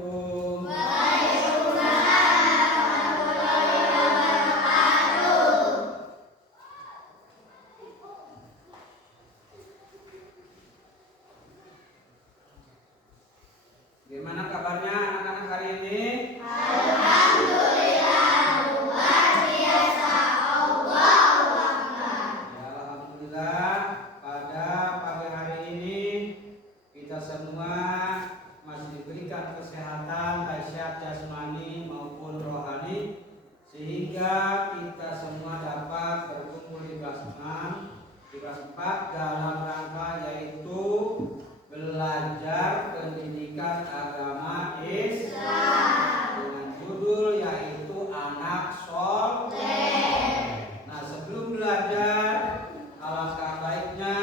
Assalamualaikum. Gimana kabarnya anak-anak hari ini? Alhamdulillah, luar biasa. Allahu Akbar. Ya, alhamdulillah pada pagi hari ini kita semua masih diberikan kesehatan baik sehat jasmani maupun rohani sehingga kita semua dapat berkumpul di kelas 4 dalam rangka yaitu belajar pendidikan agama Islam dengan judul yaitu anak soleh. Nah, sebelum belajar alangkah baiknya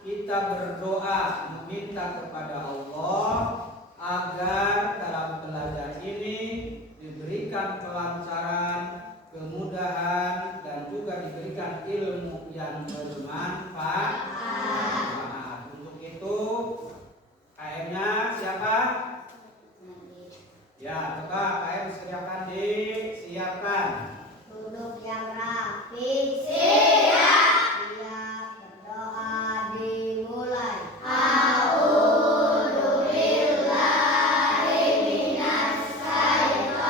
kita berdoa meminta kepada Allah agar dalam belajar ini diberikan kelancaran, kemudahan dan juga diberikan ilmu yang bermanfaat. Untuk itu KM-nya siapa? Ya, coba KM disiapkan. Duduk yang rapi. Siap. Berdoa dimulai. A'udzu billahi minas syaitonir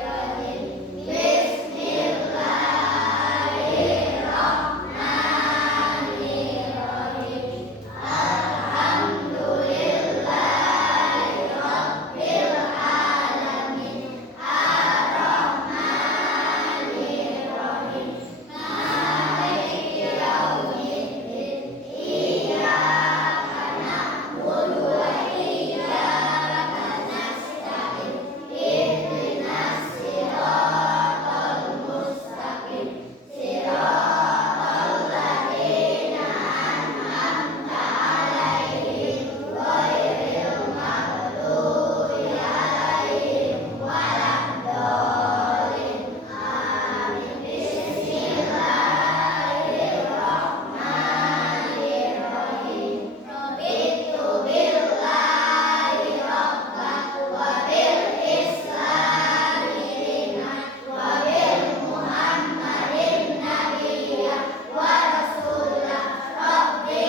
rajim. Bismillahirrahmanirrahim. Alhamdulillahirabbil alamin. Ar-Rahmanirrahim. Maliki yaumiddin. Iyyaka na'budu wa iyyaka nasta'in. Ihdinas siratal mustaqim. Siratal ladzina an'amta 'alaihim ghairil maghdubi 'alaihim waladdallin. Amin. Bismillahirrahmanirrahim. Raditu billahi rabban wa bil islami dinan wa bil muhammadin nabiyyan wa rasulah. Rabbi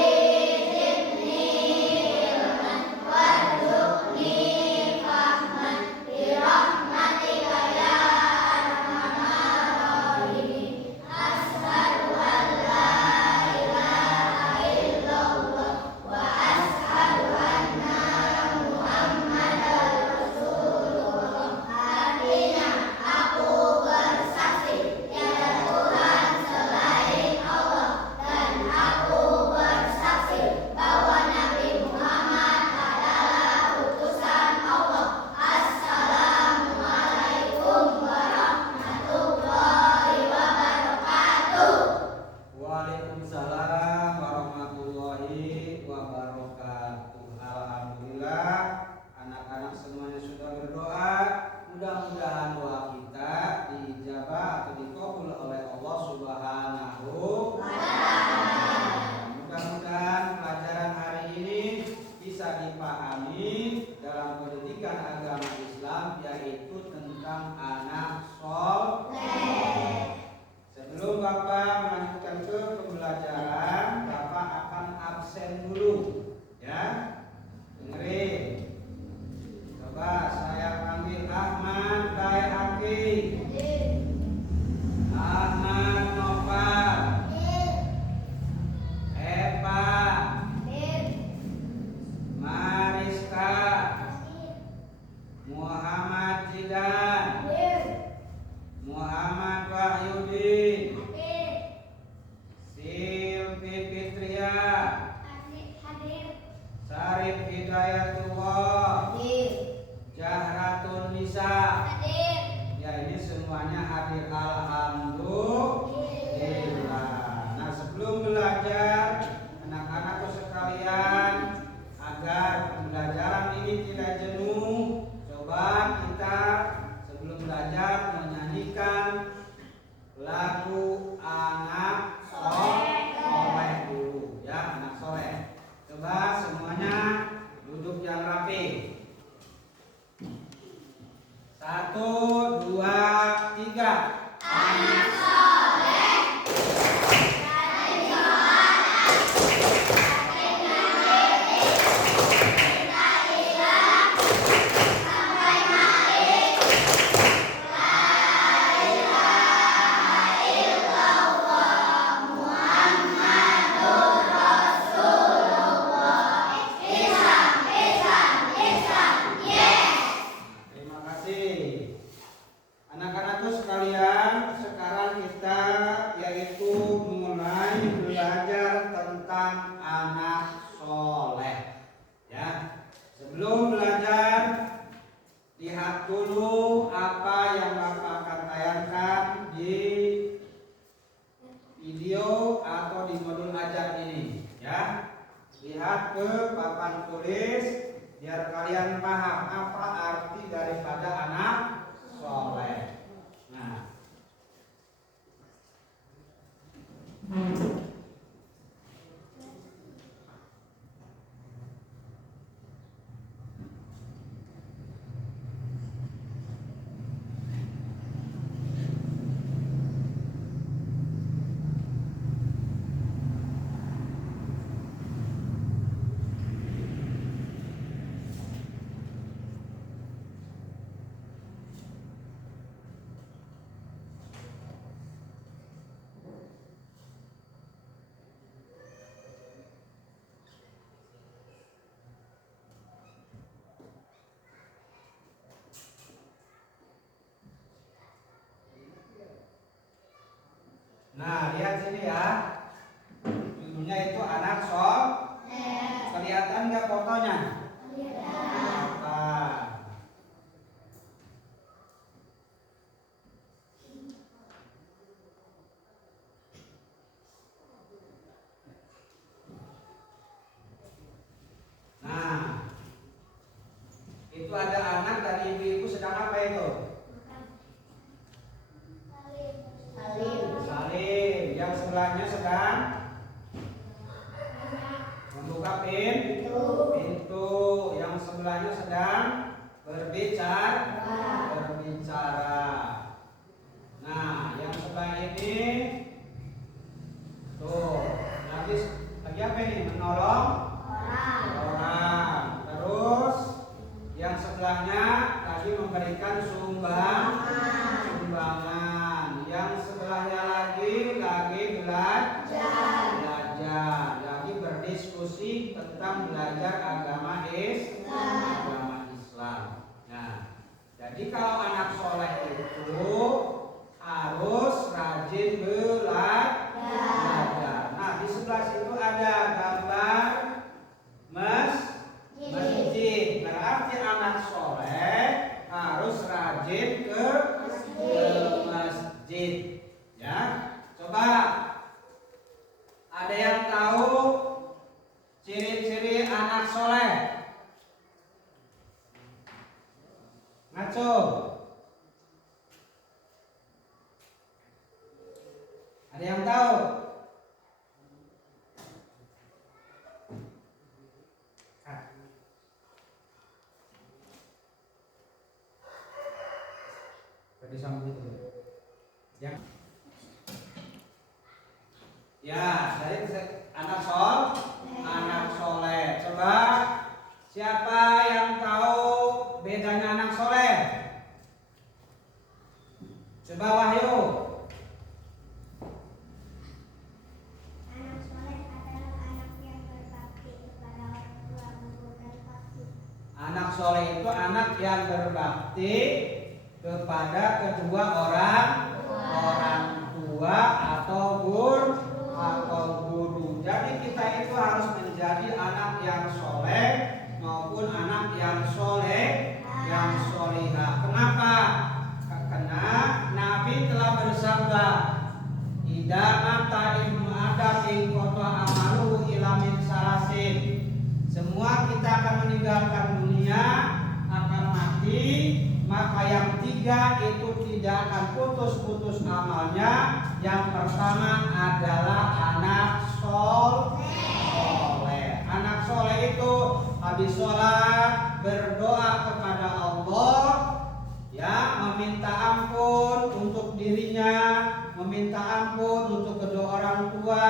zidni ilman warzuqni fahman bi rahmatika ya arhamar rahimin. Asyhadu an la ilaha illallah wa asyhadu anna Muhammadar Rasulullah. Artinya aku bersaksi tiada Tuhan selain Allah dan aku bersaksi bahwa Nabi Muhammad adalah utusan Allah. Assalamualaikum warahmatullahi wabarakatuh. Waalaikumsalam warahmatullahi wabarakatuh. Alhamdulillah anak-anak semuanya sudah berdoa. Mudah-mudahan doa kita diijabah atau dikabul oleh Allah Subhanahu wa Ta'ala. Mudah-mudahan pelajaran hari ini bisa dipahami dalam pendidikan agama Islam yaitu tentang anak soleh. Sebelum Bapak melanjutkan ke pembelajaran, Bapak akan absen dulu, ya. Dengerin. Coba saya panggil Ahmad Bayhaqi, Ahmad Noval, Eva, Mariska, Muhammad Jidan, Muhammad Wahyudin, Silvi Fitria, Sarif Hidayatullah, Jahratun Nisa. Ya, ini semuanya hadir. Alhamdulillah. Nah, sebelum belajar anak-anakku sekalian, agar pembelajaran ini tidak jenuh, coba kita sebelum belajar menyanyikan lagu anak soleh dulu, ya, anak soleh. Coba semuanya duduk yang papan tulis biar kalian paham apa arti daripada anak soleh. Nah, nah lihat sini ya. Judulnya itu anak soleh. Kelihatan nggak fotonya? Kelihatan. Nah, itu ada anak dari ibu-ibu sedang apa itu? Salim. Yang sebelahnya sedang membuka pintu. Yang sebelahnya sedang berbicara. Nah, yang sebelah ini tuh lagi apa ini? Menolong orang. Terus yang sebelahnya lagi memberikan sumbangan. Yang sebelahnya lagi belajar, lagi berdiskusi tentang belajar agama Islam. Nah, jadi kalau anak soleh itu harus rajin belajar. Nah, di sebelah situ ada gambar masjid. Berarti anak soleh harus rajin ke masjid. Ya, coba ada yang tahu ciri-ciri anak soleh? Ngaco. Ada yang tahu? Tadi sampai itu. Ya, dari anak soleh. Coba siapa yang tahu bedanya anak soleh? Coba Wahyu. Anak soleh adalah anak yang berbakti kepada orang tua maupun dan waktu. Anak soleh itu anak yang berbakti kepada kedua orang tua atau guru. Jadi kita itu harus menjadi anak yang soleh maupun anak yang solihah. Kenapa? Karena Nabi telah bersabda, "Idza mata ibnu Adam qata amaluhu ila min salasin." Semua kita akan meninggalkan dunia, akan mati, maka yang tiga itu tidak akan putus-putus amalnya. Yang pertama adalah anak soleh. Anak soleh itu habis sholat berdoa kepada Allah, ya, meminta ampun untuk dirinya, meminta ampun untuk kedua orang tua,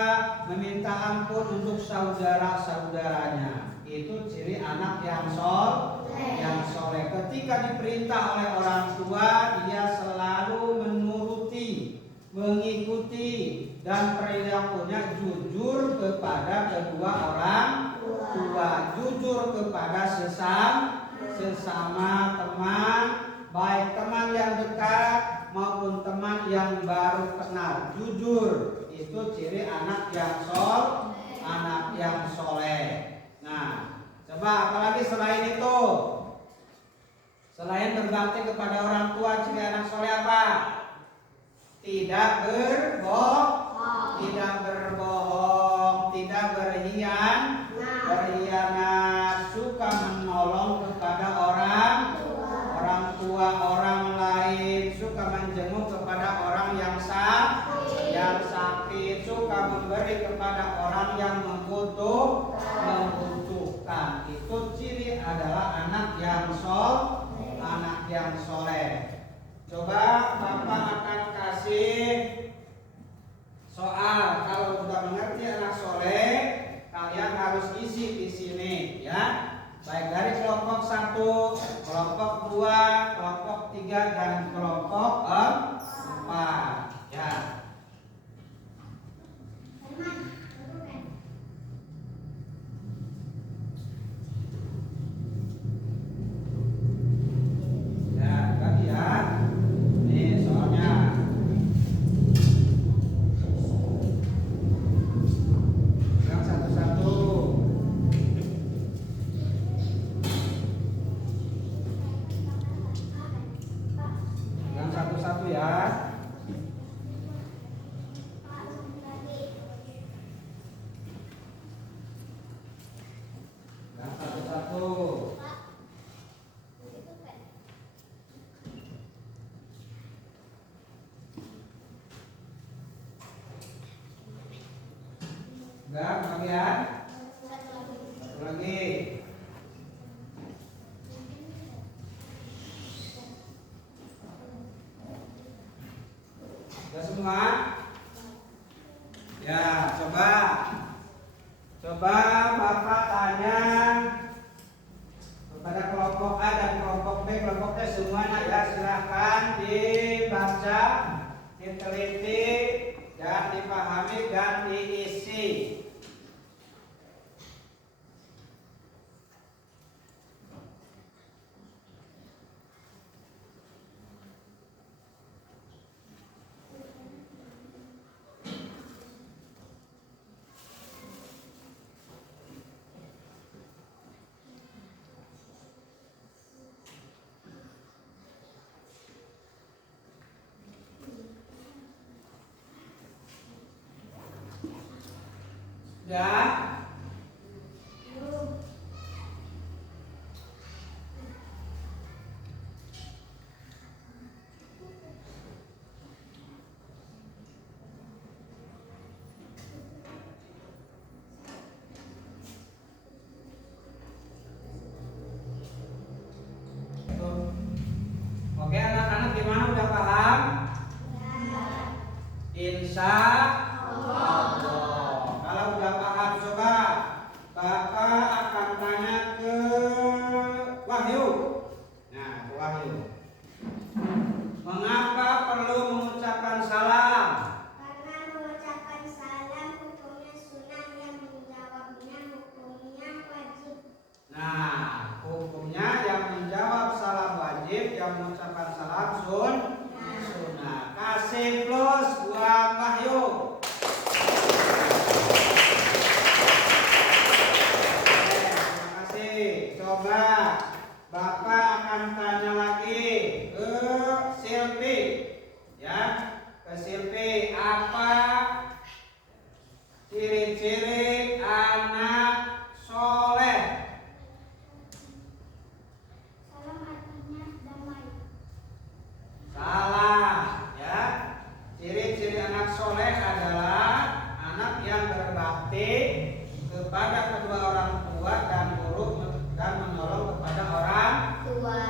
meminta ampun untuk saudara-saudaranya. Itu ciri anak yang soleh. Ketika diperintah oleh orang tua, dia selalu menuruti, mengikuti, dan perilakunya jujur kepada kedua orang tua, jujur kepada sesama teman, baik teman yang dekat maupun teman yang baru kenal. Jujur, itu ciri anak yang soleh. Nah, coba apalagi selain itu? Selain berbakti kepada orang tua, ciri anak soleh apa? Tidak berbohong, tidak berhianat, anak yang soleh. Coba Bapak akan kasih soal. Kalau sudah mengerti anak soleh, kalian harus isi di sini, ya. Baik dari kelompok 1, kelompok 2, kelompok 3, dan kelompok 4, ya. Ya, tadi ya. Nih soalnya. Yang satu-satu. Yang satu-satu ya. Yang satu-satu. Enggak, bagian. Satu lagi. Sudah semua? Ya, coba Bapak tanya kepada kelompok A dan kelompok B, kelompok C semuanya ya, silahkan dibaca, diteliti, dan dipahami dan diisi. Ya. Oke anak-anak, gimana, udah paham? Insya Allah. Kalau udah paham, coba Bapak akan tanya ke Wahyu. Nah, ke Wahyu. Mengapa perlu mengucapkan salam? Karena mengucapkan salam hukumnya sunnah, yang menjawabnya hukumnya wajib. Nah, hukumnya yang menjawab salam wajib, yang mengucapkan salam sunnah. Kasih plus buat Wahyu. Terima kasih. Coba Bapak akan tanya lagi ke Silvi, ya, ke Silvi, apa ciri-ciri anak soleh? Salam artinya damai. Salah, ya. Ciri-ciri anak soleh adalah anak yang berbakti kepada kedua orang tua dan guru dan menolong kepada orang tua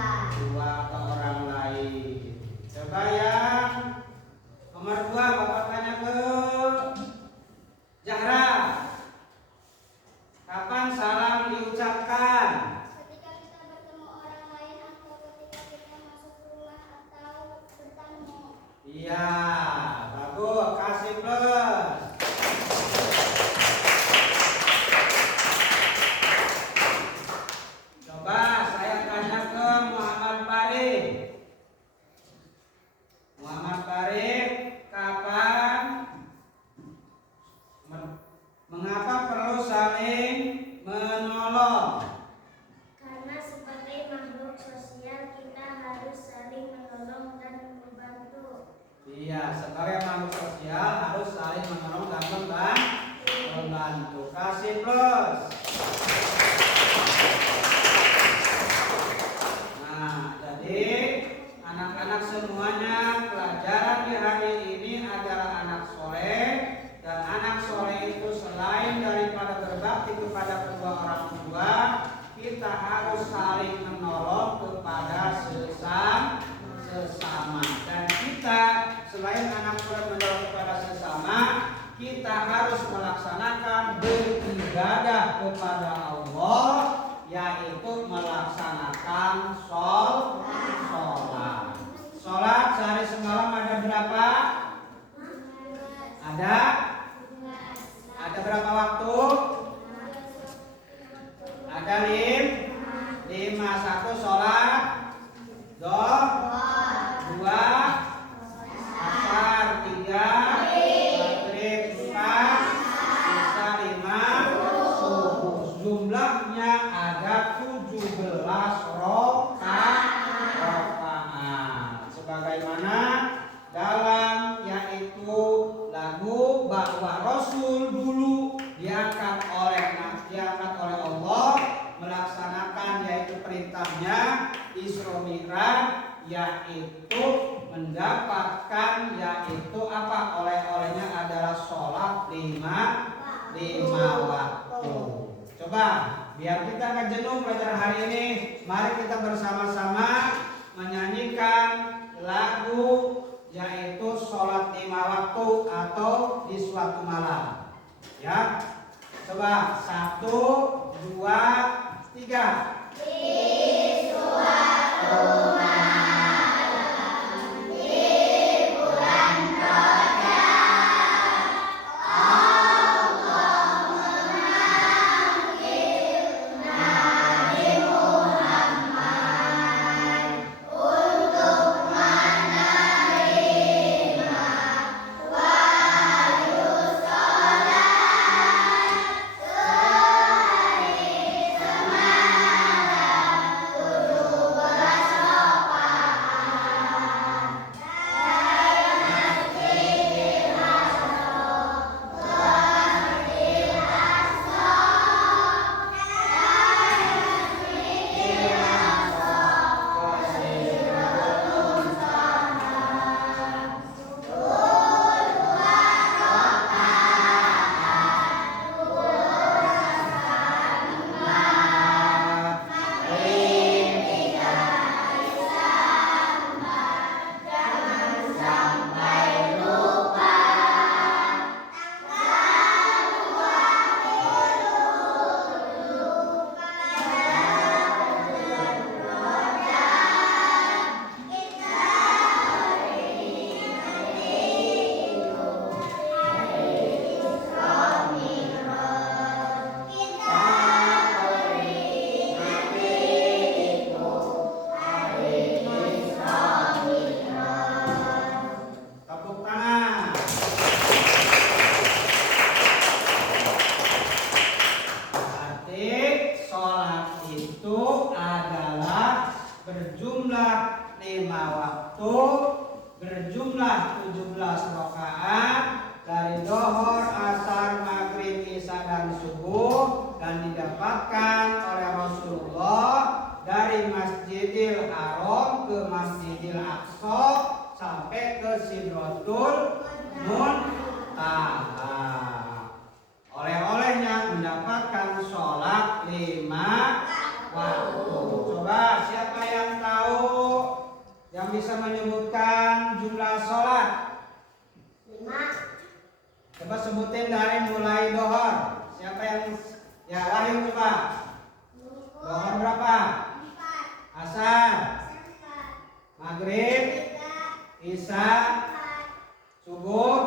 atau orang lain. Coba yang nomor 2 Bapak tanya ke Zahra. Kapan salam diucapkan? Ketika kita bertemu orang lain atau ketika kita masuk rumah atau bertamu. Iya, bagus. Kasih plus. Coba saya tanya ke Muhammad Farid. Muhammad Farid, kapan mengapa perlu saling menolong? Karena sebagai makhluk sosial kita harus saling menolong dan membantu. Iya, sebagai makhluk sosial harus saling menolong dan membantu. Kasih plus. Nah, jadi anak-anak semuanya, pelajaran di hari ini adalah anak soleh. Dan anak soleh itu selain daripada berbakti kepada kedua orang tua, kita harus saling menolong melaksanakan beribadah kepada Allah, yaitu melaksanakan sholat. Sholat sehari semalam ada berapa? Ada berapa waktu? Ada 5. 1 sholat, 2 asar, 3 maghrib, 4 isya, 5 subuh. Jumlahnya ada 17 rakaat. Sebagaimana dalam yaitu lagu bahwa Rasul dulu diangkat oleh Allah melaksanakan yaitu perintahnya Isra Mi'raj, yaitu mendapatkan yaitu apa, oleh-olehnya adalah sholat 5 waktu. Coba biar kita gak jenuh pelajaran hari ini, mari kita bersama-sama menyanyikan lagu yaitu sholat 5 waktu atau di suatu malam. Ya, coba 1, 2, 3. Di suatu malam di bulan Rajab, Allah memanggil Nabi Muhammad untuk menerima wahyu sholat sehari semalam 17 rakaat dari Masjidil Haram ke Masjidil Aqsa, dari Masjidil Aqsa ke Sidratul Muntaha, 2 rakaat berdasarkan maghrib, 3 isya, 4 jangan sampai lupa. Tepuk tangan. Berarti sholat itu adalah berjumlah 5 waktu, berjumlah 17 rakaat dari Dhuhr, Asar, Maghrib, Isya dan Subuh, dan didapatkan oleh Rasulullah dari Masjidil Haram ke Masjidil Aqsa sampai ke Sidratul Muntaha. Oleh-olehnya mendapatkan sholat 5 waktu. Coba siapa yang tahu, yang bisa menyebutkan jumlah sholat? 5. Coba sebutin dari mulai Dhuhr. Siapa yang ya, Wahyu coba. Dhuhr berapa? 4. Asar, Maghrib, Isya, Subuh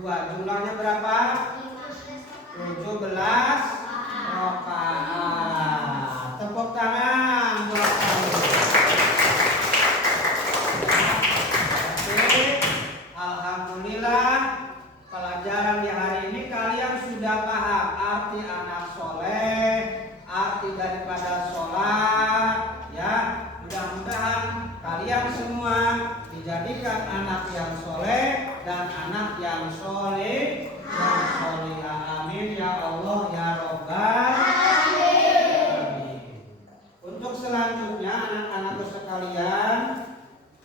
2. Jumlahnya berapa? 17 rakaat. Tepuk tangan buat kami. Oke, alhamdulillah pelajaran di hari ini kalian sudah paham arti anak soleh, arti daripada sholat. Ya, mudah-mudahan kalian semua dijadikan anak yang soleh dan anak yang soleh dan solehah. Amin ya Allah ya Rabbal alamin. Untuk selanjutnya anak-anakku sekalian,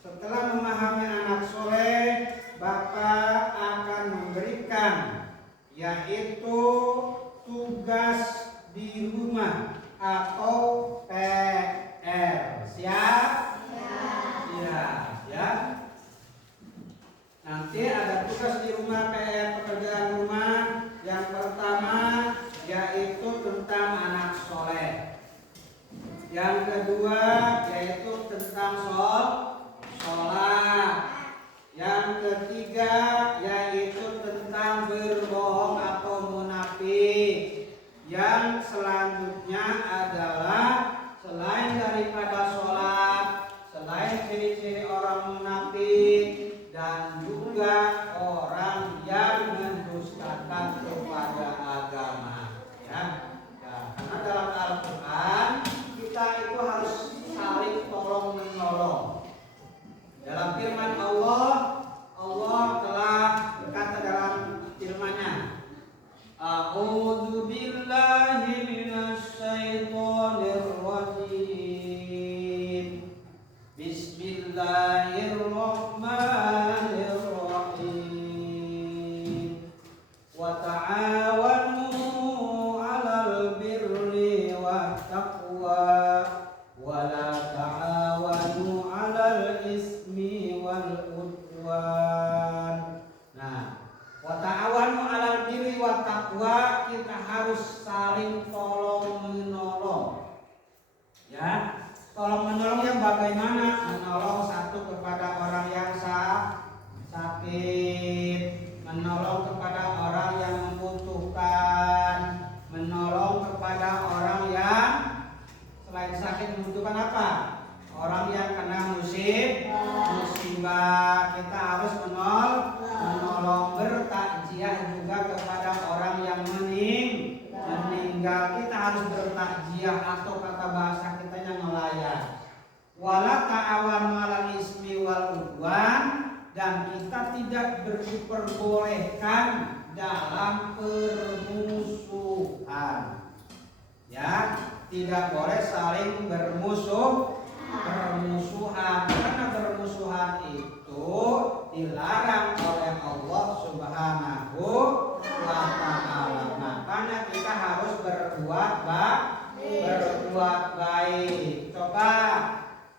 setelah memahami anak soleh, Bapak akan memberikan yaitu tugas di rumah atau PR. Siap? Ya. Nanti ada tugas di rumah, PR pekerjaan rumah. Yang Yang kedua yaitu tentang sholat. Yang ketiga yaitu tentang berbohong atau munafik. Yang selanjutnya adalah selain daripada sholat, selain ciri-ciri orang munafik, dan juga orang yang mendustakan kepada agama. Ya, karena dalam Al-Quran kita itu harus saling tolong menolong. Dalam firman Allah, Allah telah berkata dalam firman-Nya, A'udzu billahi minasy syaithanir rajim. Bismillahirrahmanirrahim. Wa ta'awanu 'alal birri wat taqwa wa la ta'awanu 'alal ismi wal udwan. Nah, wa ta'awanu 'alal birri wat taqwa, kita harus saling tolong menolong. Ya, tolong menolong yang bagaimana? Menolong satu kepada orang yang sakit, menolong kepada orang yang membutuhkan, menolong kepada orang yang selain sakit membutuhkan apa? Orang yang kena musibah, kita harus menolong, bertakziah juga kepada orang yang meninggal. Kita harus bertakziah atau kata bahasa kita yang nelayan. Wala ta'awanu 'alal ismi wal udwan, dan kita tidak diperbolehkan dalam permusuhan. Ya, tidak boleh saling bermusuhan, karena bermusuhan itu dilarang oleh Allah Subhanahu wa ta'ala. Makanya kita harus berbuat baik. Coba,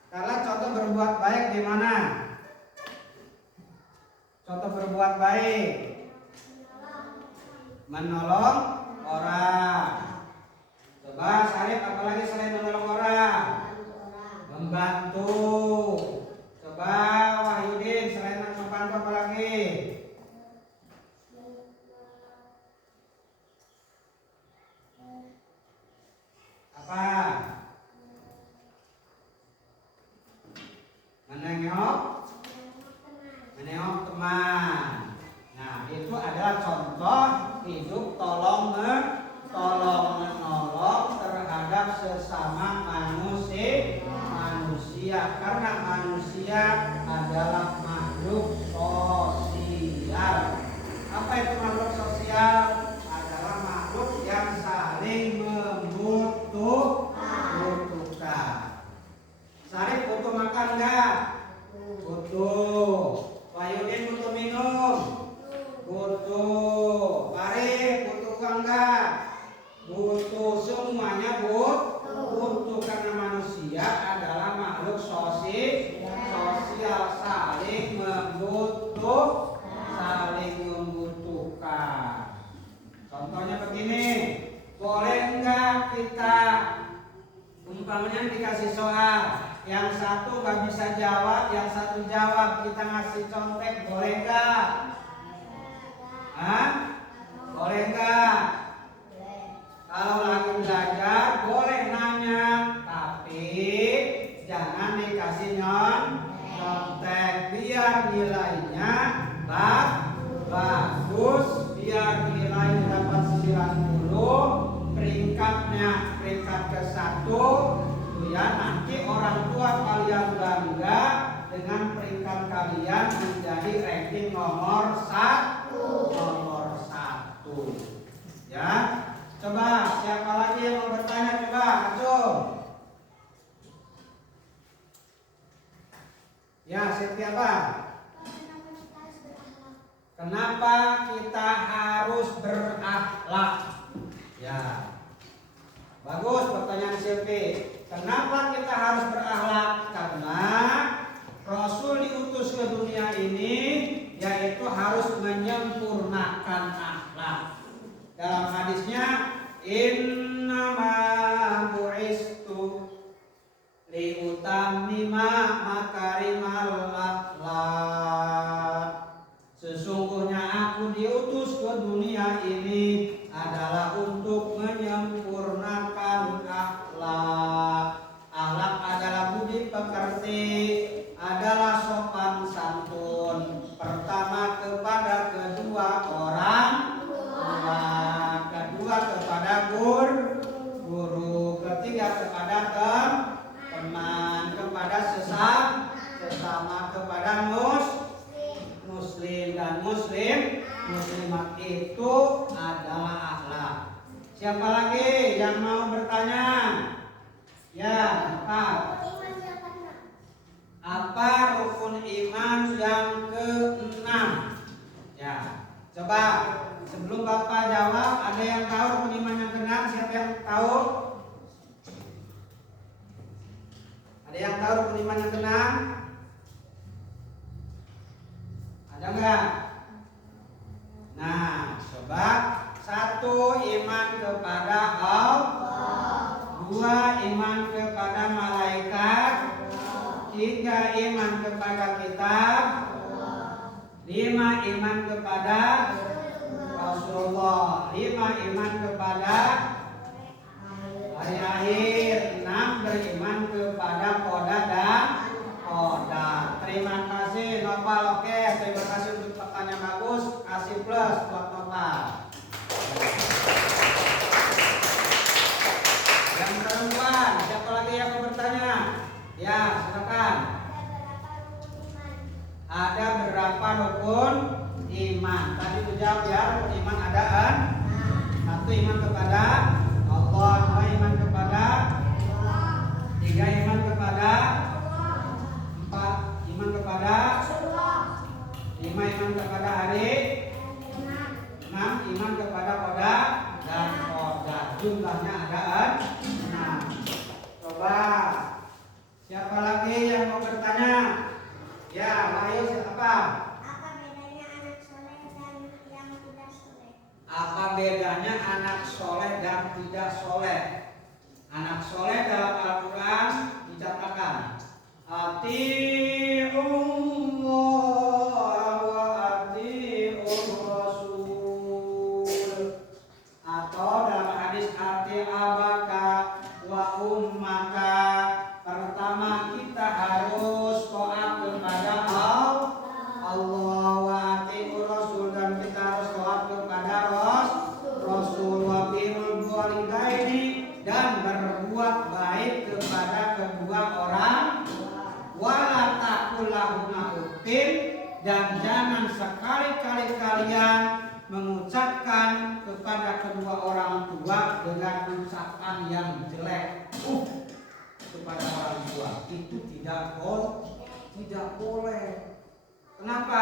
kalau contoh berbuat baik gimana? Contoh berbuat baik, menolong orang. Coba Sarif, apalagi selain menolong orang? Membantu. Coba Wahyudin, selain membantu apalagi? Apa? Menengok teman. Nah, itu adalah contoh hidup tolong menolong terhadap sesama manusia, karena manusia adalah makhluk sosial. Apa itu makhluk sosial? Adalah makhluk yang saling membutuhkan. Sarif butuh makan enggak? Butuh. Wahyudin butuh minum? Butuh. Arif butuh uang enggak? Butuh. Semuanya butuh, karena manusia adalah makhluk sosial, saling membutuhkan. Contohnya begini, boleh enggak kita umpamanya dikasih soal, yang satu nggak bisa jawab, yang satu jawab, kita ngasih contek, boleh nggak? Boleh nggak? Kalau lagi belajar boleh nanya, tapi jangan dikasih contek, biar nilainya bagus, biar nilai dapat 90, peringkat ke-1. Ya, nanti orang tua kalian bangga dengan peringkat kalian menjadi ranking nomor 1. Ya, coba siapa lagi yang mau bertanya, coba acung. Ya, siapa? Kenapa kita harus berakhlak? Ya, bagus pertanyaan Silvi. Kenapa kita harus berakhlak? Karena Rasul diutus ke dunia ini yaitu harus menyempurnakan akhlak. Dalam hadisnya, innama bu'istu teman, kepada sesama, kepada muslim dan muslimat itu adalah akhlak. Siapa lagi yang mau bertanya? Ya, apa rukun iman yang ke-6? Ya, coba sebelum Bapak jawab, ada yang tahu rukun iman yang ke-6? Siapa yang tahu? Ada yang tahu rukun iman yang ke-6? Ada enggak? Nah, coba. 1. Iman kepada Allah. 2. Iman kepada malaikat. 3. Iman kepada kitab. 5. Iman kepada Rasulullah. 5. Iman kepada hari akhir. 6. Beriman kepada qada dan qadar. Terima kasih Nopal. Oke, terima kasih untuk pertanyaan bagus. Kasih plus buat Nopal. Yang perempuan, siapa lagi yang mau bertanya? Ya, silakan. Ada berapa rukun iman? Tadi dijawab ya, rukun iman ada 1. Iman kepada Allah. 2. Iman kepada 3. Iman kepada 4. Iman kepada 5. Iman kepada hari 6. Iman kepada qada dan qadar. Jumlahnya ada 6. Coba siapa lagi yang mau bertanya? Ya, ayo siapa? Apa bedanya anak soleh dan yang tidak soleh? Apa bedanya anak soleh dan tidak soleh? Anak soleh dalam Al-Quran dicatatkan Ati'ullah wa ati'ur Rasul, atau dalam hadis ati'abaka wa ummaka. Pertama, kita harus taat kepada Allah wa ati'ur Rasul, dan kita harus taat kepada Rasul wa birrul walidaini, dan berbuat baik kepada kedua orang. Wala taqul lahuma uffin, dan jangan sekali-kali kalian mengucapkan kepada kedua orang tua dengan ucapan yang jelek kepada orang tua. Itu tidak boleh. Kenapa?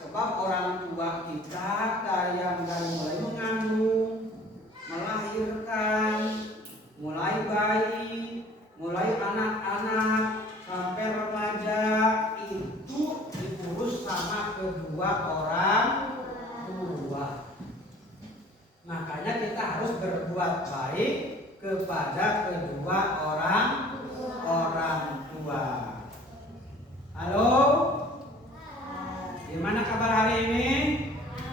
Sebab orang tua kita dari mulai mengandung, melahirkan, mulai bayi, mulai anak-anak sampai remaja, itu diurus sama kedua orang tua. Makanya kita harus berbuat baik kepada kedua orang tua. Halo? Gimana kabar hari ini?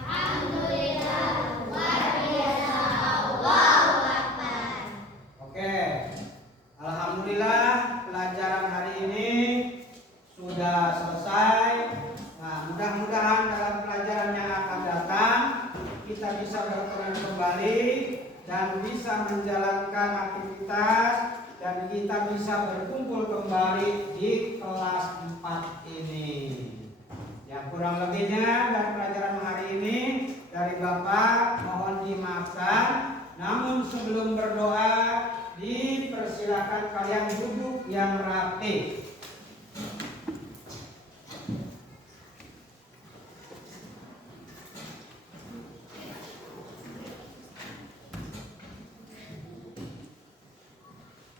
Alhamdulillah, luar biasa. Allahu Akbar. Oke. Alhamdulillah, pelajaran hari ini sudah selesai. Nah, mudah-mudahan dalam pelajaran yang akan datang kita bisa bertemu kembali dan bisa menjalankan aktivitas, dan kita bisa berkumpul kembali di kelas 4 ini. Ya, kurang lebihnya dari pelajaran hari ini dari Bapak mohon dimaafkan. Namun sebelum berdoa, dipersilakan kalian duduk yang rapi.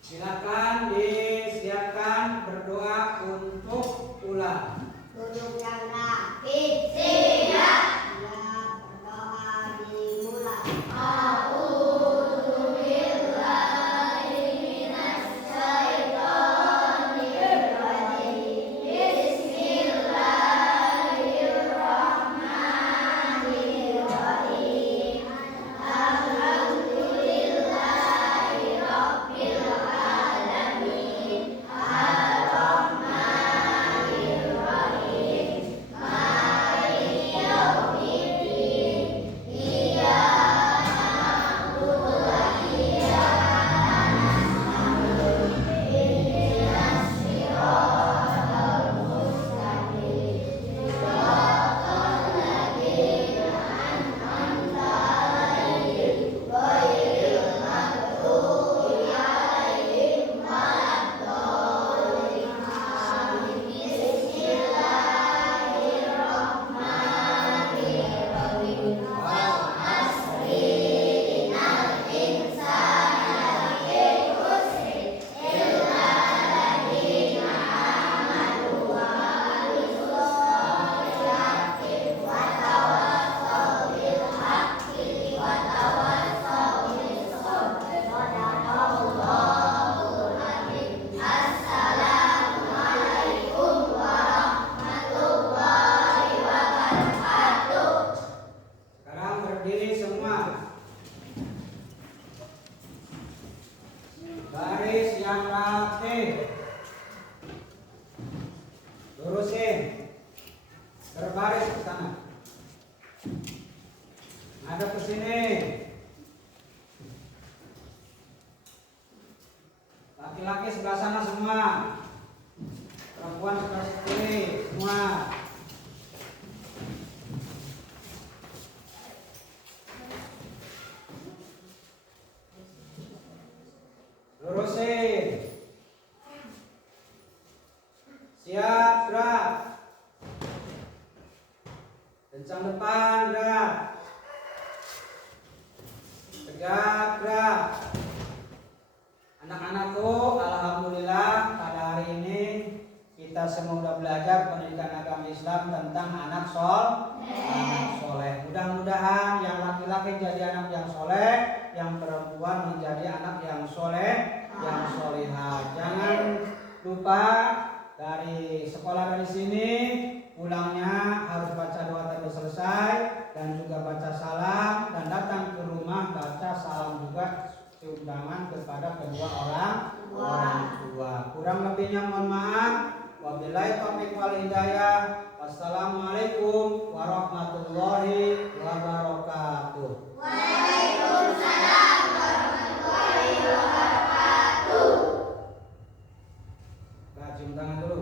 Silakan disiapkan berdoa untuk pulang. Duduk yang rapi. Siap. Berdoa dimulai. Terapin. Lurusin. Berbaris ke sana. Ngadep ke sini. Laki-laki sebelah sana semua. Perempuan sebelah sini semua. Lurusin. Siap, gerak. Kencang depan, gerak. Tegak, gerak. Anak-anakku, alhamdulillah pada hari ini kita semua sudah belajar pendidikan agama Islam tentang anak soleh. Mudah-mudahan yang laki-laki jadi anak yang soleh, yang perempuan menjadi anak yang soleh, yang solihah. Jangan lupa dari sekolah dari sini pulangnya harus baca doa terus selesai dan juga baca salam, dan datang ke rumah baca salam juga undangan kepada kedua orang tua. Kurang lebihnya mohon maaf. Wabillahi taufiq wal hidayah. Wassalamualaikum warahmatullahi wabarakatuh. Waalaikumsalam warahmatullahi wabarakatuh. Cium tangan dulu.